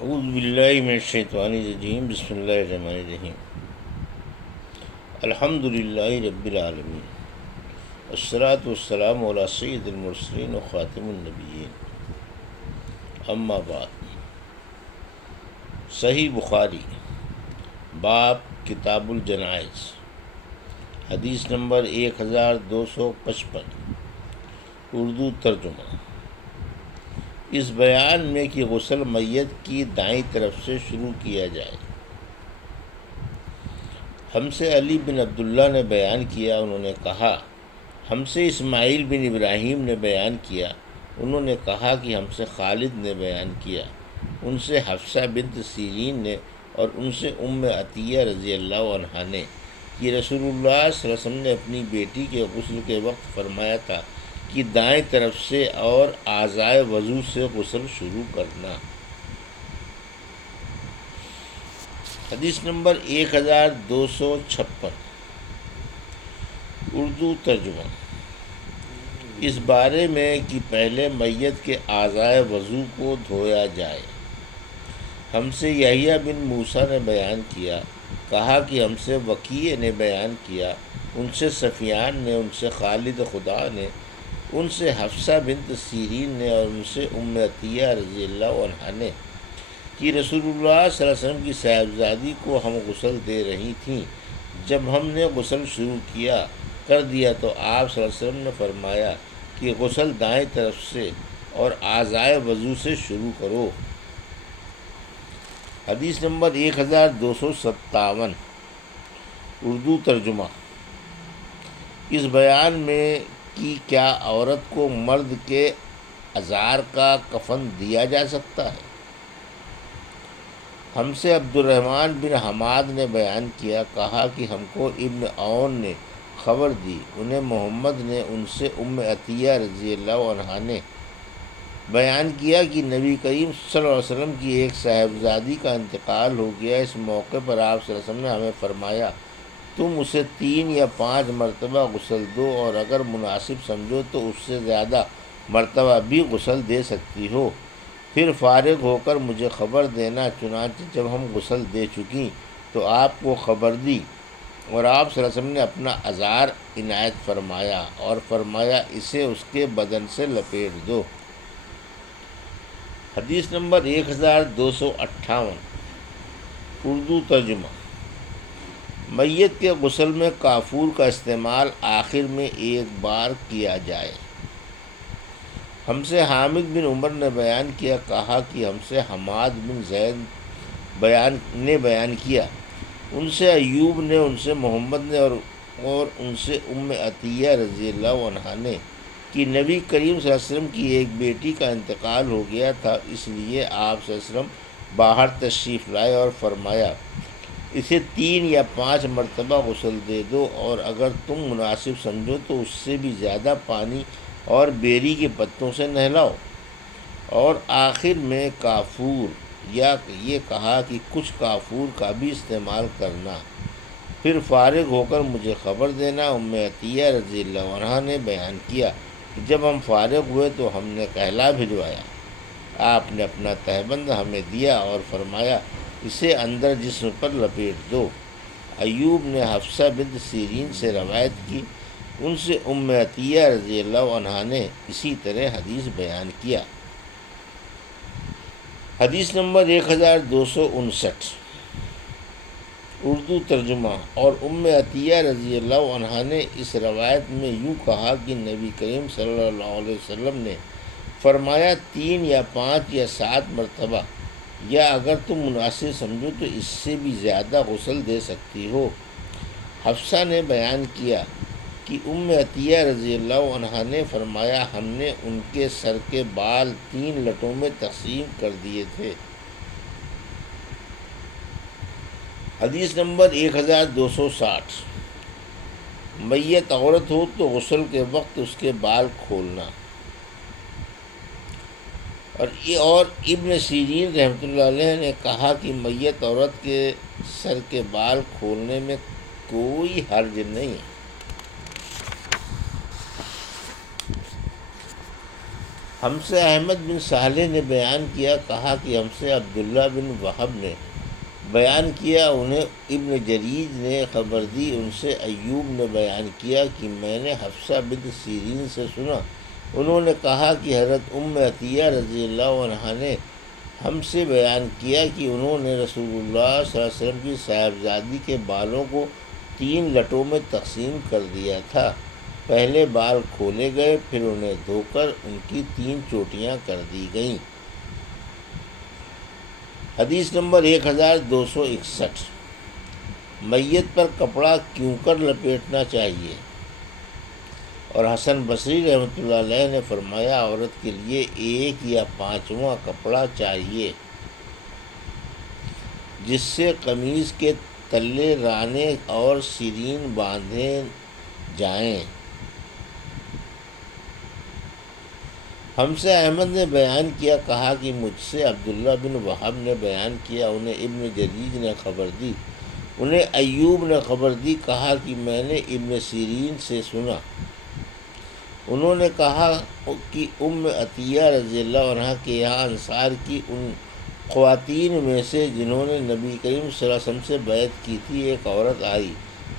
اعوذ باللہ من الشیطان الرجیم بسم اللہ الرحمن الرحیم الحمد للہ رب العالمین والصلاة والسلام علی سید المرسلین و خاتم النبیین اما بعد۔ صحیح بخاری باب کتاب الجنائز، حدیث نمبر 1255، اردو ترجمہ۔ اس بیان میں کہ غسل میت کی دائیں طرف سے شروع کیا جائے۔ ہم سے علی بن عبداللہ نے بیان کیا، انہوں نے کہا ہم سے اسماعیل بن ابراہیم نے بیان کیا، انہوں نے کہا کہ ہم سے خالد نے بیان کیا، ان سے حفصہ بنت سیرین نے اور ان سے ام عطیہ رضی اللہ عنہا نے کہ رسول اللہ صلی اللہ علیہ وسلم نے اپنی بیٹی کے غسل کے وقت فرمایا تھا کہ دائیں طرف سے اور اعضائے وضو سے غسل شروع کرنا۔ حدیث نمبر 1256، اردو ترجمہ۔ اس بارے میں کہ پہلے میت کے اعضائے وضو کو دھویا جائے، ہم سے یحییٰ بن موسیٰ نے بیان کیا، کہا کہ ہم سے وکیع نے بیان کیا، ان سے سفیان نے، ان سے خالد خدا نے، ان سے حفصہ بنت سیرین نے اور ان سے ام عطیہ رضی اللہ عنہا نے کہ رسول اللہ صلی اللہ علیہ وسلم کی صاحبزادی کو ہم غسل دے رہی تھیں، جب ہم نے غسل شروع کر دیا تو آپ صلی اللہ علیہ وسلم نے فرمایا کہ غسل دائیں طرف سے اور اعضائے وضو سے شروع کرو۔ حدیث نمبر 1257، اردو ترجمہ۔ اس بیان میں کہ کیا عورت کو مرد کے ازار کا کفن دیا جا سکتا ہے؟ ہم سے عبد الرحمن بن حماد نے بیان کیا، کہا کہ ہم کو ابن عون نے خبر دی، انہیں محمد نے، ان سے ام عطیہ رضی اللہ عنہا نے بیان کیا کہ نبی کریم صلی اللہ علیہ وسلم کی ایک صاحبزادی کا انتقال ہو گیا۔ اس موقع پر آپ صلی اللہ علیہ وسلم نے ہمیں فرمایا تم اسے 3 یا 5 مرتبہ غسل دو، اور اگر مناسب سمجھو تو اس سے زیادہ مرتبہ بھی غسل دے سکتی ہو، پھر فارغ ہو کر مجھے خبر دینا۔ چنانچہ جب ہم غسل دے چکیں تو آپ کو خبر دی، اور آپ صلی اللہ علیہ وسلم نے اپنا ازار عنایت فرمایا اور فرمایا اسے اس کے بدن سے لپیٹ دو۔ حدیث نمبر 1258، اردو ترجمہ۔ میت کے غسل میں کافور کا استعمال آخر میں ایک بار کیا جائے۔ ہم سے حامد بن عمر نے بیان کیا، کہا کہ ہم سے حماد بن زید نے بیان کیا، ان سے ایوب نے، ان سے محمد نے اور ان سے ام عطیہ رضی اللہ عنہا نے کہ نبی کریم صلی اللہ علیہ وسلم کی ایک بیٹی کا انتقال ہو گیا تھا، اس لیے آپ صلی اللہ علیہ وسلم باہر تشریف لائے اور فرمایا اسے 3 یا 5 مرتبہ غسل دے دو، اور اگر تم مناسب سمجھو تو اس سے بھی زیادہ پانی اور بیری کے پتوں سے نہلاؤ، اور آخر میں کافور یا یہ کہا کہ کچھ کافور کا بھی استعمال کرنا، پھر فارغ ہو کر مجھے خبر دینا۔ ام عطیہ رضی اللہ عنہا نے بیان کیا کہ جب ہم فارغ ہوئے تو ہم نے کہلا بھجوایا، آپ نے اپنا تہبند ہمیں دیا اور فرمایا اسے اندر جسم پر لپیٹ دو۔ ایوب نے حفصہ بنت سیرین سے روایت کی، ان سے ام عطیہ رضی اللہ عنہا نے اسی طرح حدیث بیان کیا۔ حدیث نمبر 1259، اردو ترجمہ۔ اور ام عطیہ رضی اللہ عنہا نے اس روایت میں یوں کہا کہ نبی کریم صلی اللہ علیہ وسلم نے فرمایا 3 یا 5 یا 7 مرتبہ، یا اگر تم مناسب سمجھو تو اس سے بھی زیادہ غسل دے سکتی ہو۔ حفصہ نے بیان کیا کہ ام عطیہ رضی اللہ عنہا نے فرمایا ہم نے ان کے سر کے بال 3 لٹوں میں تقسیم کر دیے تھے۔ حدیث نمبر 1260، میت عورت ہو تو غسل کے وقت اس کے بال کھولنا۔ اور ابن سیرین رحمۃ اللہ علیہ نے کہا کہ میت عورت کے سر کے بال کھولنے میں کوئی حرج نہیں ہے۔ ہم سے احمد بن صالح نے بیان کیا، کہا کہ ہم سے عبداللہ بن وہب نے بیان کیا، انہیں ابن جریج نے خبر دی، ان سے ایوب نے بیان کیا کہ میں نے حفصہ بنت سیرین سے سنا، انہوں نے کہا کہ حضرت عطیہ رضی اللہ عنہا نے ہم سے بیان کیا کہ انہوں نے رسول اللہ صلی اللہ علیہ وسلم کی صاحبزادی کے بالوں کو 3 لٹوں میں تقسیم کر دیا تھا، پہلے بال کھولے گئے، پھر انہیں دھو کر ان کی 3 چوٹیاں کر دی گئیں۔ حدیث نمبر 1261، میت پر کپڑا کیوں کر لپیٹنا چاہیے؟ اور حسن بصری رحمۃ اللہ علیہ نے فرمایا، عورت کے لیے 1 یا 5واں کپڑا چاہیے جس سے قمیص کے تلے رانے اور سرین باندھے جائیں۔ ہم سے احمد نے بیان کیا، کہا کہ مجھ سے عبداللہ بن وہب نے بیان کیا، انہیں ابن جریج نے خبر دی، انہیں ایوب نے خبر دی، کہا کہ میں نے ابن سیرین سے سنا، انہوں نے کہا کہ عطیہ رضی اللہ عنہ کے یہاں انصار کی ان خواتین میں سے جنہوں نے نبی کریم صلی اللہ علیہ وسلم سے بیعت کی تھی، ایک عورت آئی،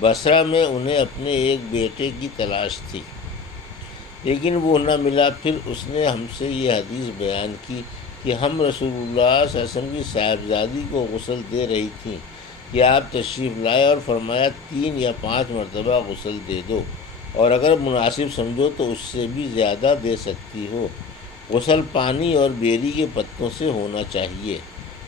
بصرہ میں انہیں اپنے ایک بیٹے کی تلاش تھی لیکن وہ نہ ملا، پھر اس نے ہم سے یہ حدیث بیان کی کہ ہم رسول اللہ صلی اللہ علیہ وسلم کی صاحبزادی کو غسل دے رہی تھیں کہ آپ تشریف لائے اور فرمایا 3 یا 5 مرتبہ غسل دے دو، اور اگر مناسب سمجھو تو اس سے بھی زیادہ دے سکتی ہو، غسل پانی اور بیری کے پتوں سے ہونا چاہیے،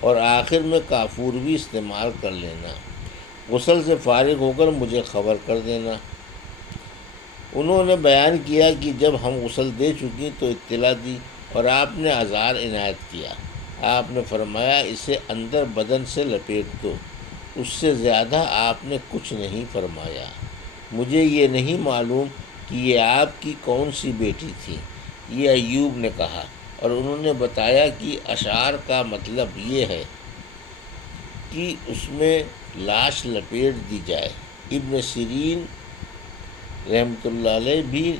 اور آخر میں کافور بھی استعمال کر لینا، غسل سے فارغ ہو کر مجھے خبر کر دینا۔ انہوں نے بیان کیا کہ جب ہم غسل دے چکی تو اطلاع دی اور آپ نے ازار عنایت کیا، آپ نے فرمایا اسے اندر بدن سے لپیٹ دو، اس سے زیادہ آپ نے کچھ نہیں فرمایا۔ مجھے یہ نہیں معلوم کہ یہ آپ کی کون سی بیٹی تھی، یہ ایوب نے کہا، اور انہوں نے بتایا کہ اشعار کا مطلب یہ ہے کہ اس میں لاش لپیٹ دی جائے۔ ابن سیرین رحمۃ اللہ علیہ بھی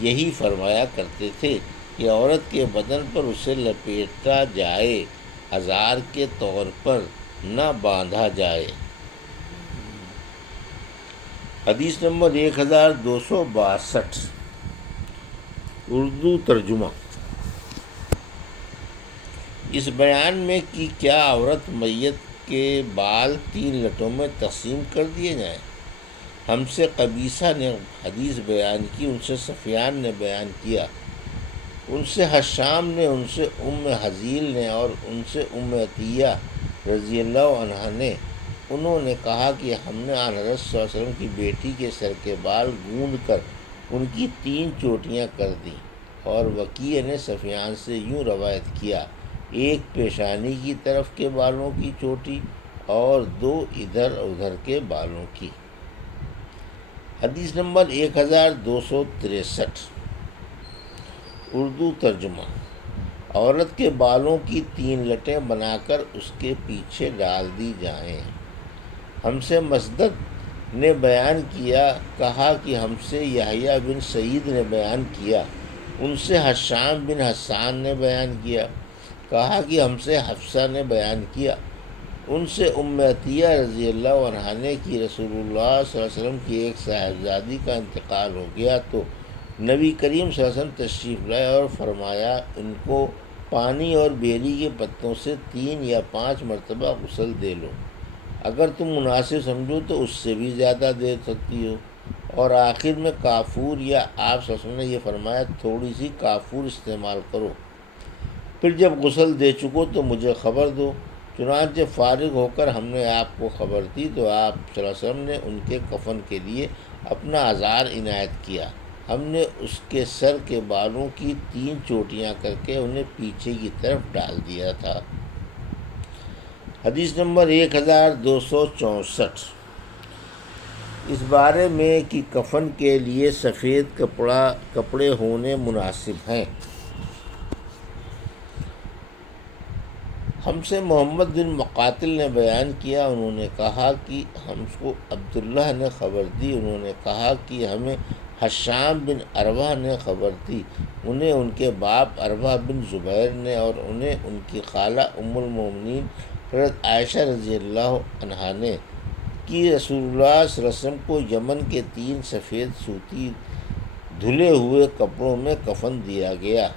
یہی فرمایا کرتے تھے کہ عورت کے بدن پر اسے لپیٹا جائے، ازار کے طور پر نہ باندھا جائے۔ حدیث نمبر 1262، اردو ترجمہ۔ اس بیان میں کہ کیا عورت میت کے بال 3 لٹوں میں تقسیم کر دیے جائیں؟ ہم سے قبیصہ نے حدیث بیان کی، ان سے سفیان نے بیان کیا، ان سے حشام نے، ان سے حزیل نے، اور ان سے عطیہ رضی اللہ عنہ نے، انہوں نے کہا کہ ہم نے آن حضرت صلی اللہ علیہ وسلم کی بیٹی کے سر کے بال گوندھ کر ان کی 3 چوٹیاں کر دیں، اور وکیع نے سفیان سے یوں روایت کیا، 1 پیشانی کی طرف کے بالوں کی چوٹی اور 2 ادھر ادھر کے بالوں کی۔ حدیث نمبر 1263، اردو ترجمہ۔ عورت کے بالوں کی 3 لٹیں بنا کر اس کے پیچھے ڈال دی جائیں۔ ہم سے مسدد نے بیان کیا، کہا کہ ہم سے یحییٰ بن سعید نے بیان کیا، ان سے حشام بن حسان نے بیان کیا، کہا کہ ہم سے حفصہ نے بیان کیا، ان سے عطیہ رضی اللہ عنہ نے کہ رسول اللہ صلی اللہ علیہ وسلم کی ایک صاحبزادی کا انتقال ہو گیا تو نبی کریم صلی اللہ علیہ وسلم تشریف لائے اور فرمایا ان کو پانی اور بیری کے پتوں سے 3 یا 5 مرتبہ غسل دے لو، اگر تم مناسب سمجھو تو اس سے بھی زیادہ دے سکتی ہو، اور آخر میں کافور، یا آپ صلی اللہ علیہ وسلم نے یہ فرمایا تھوڑی سی کافور استعمال کرو، پھر جب غسل دے چکو تو مجھے خبر دو۔ چنانچہ فارغ ہو کر ہم نے آپ کو خبر دی تو آپ صلی اللہ علیہ وسلم نے ان کے کفن کے لیے اپنا ازار عنایت کیا، ہم نے اس کے سر کے بالوں کی 3 چوٹیاں کر کے انہیں پیچھے کی طرف ڈال دیا تھا۔ حدیث نمبر 1264، اس بارے میں کہ کفن کے لیے سفید کپڑے ہونے مناسب ہیں۔ ہم سے محمد بن مقاتل نے بیان کیا، انہوں نے کہا کہ ہم کو عبداللہ نے خبر دی، انہوں نے کہا کہ ہمیں حشام بن عروہ نے خبر دی، انہیں ان کے باپ عروہ بن زبیر نے، اور انہیں ان کی خالہ ام المومنین حضرت عائشہ رضی اللہ عنہا نے، کہ رسول اللہ صلی اللہ علیہ وسلم کو یمن کے 3 سفید سوتی دھلے ہوئے کپڑوں میں کفن دیا گیا،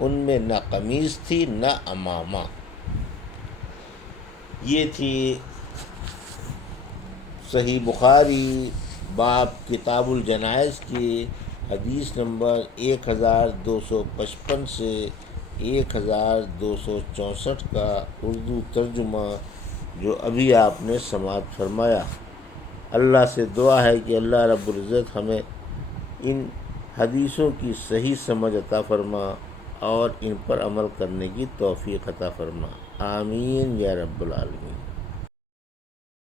ان میں نہ قمیص تھی نہ عمامہ۔ یہ تھی صحیح بخاری باب کتاب الجنائز کی حدیث نمبر 1255 سے 1264 کا اردو ترجمہ جو ابھی آپ نے سماعت فرمایا۔ اللہ سے دعا ہے کہ اللہ رب العزت ہمیں ان حدیثوں کی صحیح سمجھ عطا فرما اور ان پر عمل کرنے کی توفیق عطا فرما، آمین یا رب العالمین۔